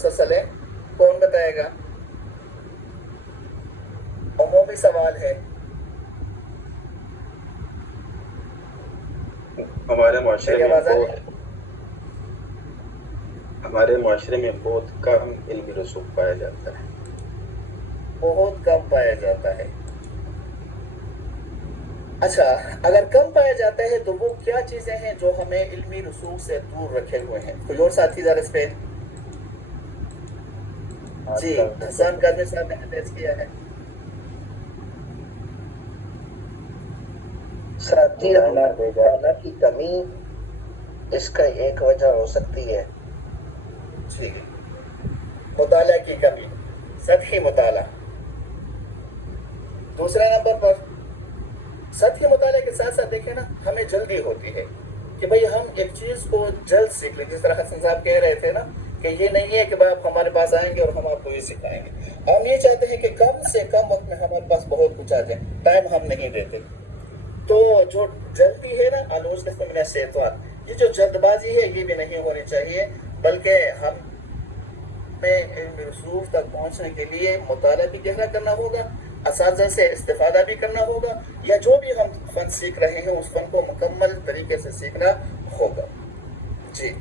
مسلسل ہے؟ کون بتائے گا؟ عمومی سوال ہے. ہمارے معاشرے میری میں آواز آ رہی ہے؟ بہت ہمارے معاشرے میں بہت کم علمی رسوخ پایا جاتا ہے. بہت کم پایا جاتا ہے. اچھا، اگر کم پایا جاتا ہے تو وہ کیا چیزیں ہیں جو ہمیں علمی رسوخ سے دور رکھے ہوئے ہیں؟ کوئی اور ساتھی ذرا اس پہ. آج جی، کل حسان قادری صاحب نے پیش کیا ہے. ساتھی مطالعہ کی کمی اس کا ایک وجہ ہو سکتی ہے. ٹھیک ہے. مطالعہ کی کمی، سطحی مطالعہ. دوسرے نمبر پر سطحی مطالعے کے ساتھ ساتھ دیکھیں نا، ہمیں جلدی ہوتی ہے کہ بھئی ہم ایک چیز کو جلد سیکھ لیں. جس طرح حسن صاحب کہہ رہے تھے نا کہ یہ نہیں ہے کہ بھئی آپ ہمارے پاس آئیں گے اور ہم آپ کو یہ سکھائیں گے. ہم یہ چاہتے ہیں کہ کم سے کم وقت میں ہمارے پاس بہت کچھ آ جائے. ٹائم ہم نہیں دیتے. تو جو جلدی ہے نا، آلوز قسم من الشیطان، یہ جو جلد بازی ہے یہ بھی نہیں ہونی چاہیے، بلکہ ہمیں علم رسوخ تک پہنچنے کے لیے مطالعہ بھی گہرا کرنا ہوگا، اساتذہ سے استفادہ بھی کرنا ہوگا، یا جو بھی ہم فن سیکھ رہے ہیں اس فن کو مکمل طریقے سے سیکھنا ہوگا. جی.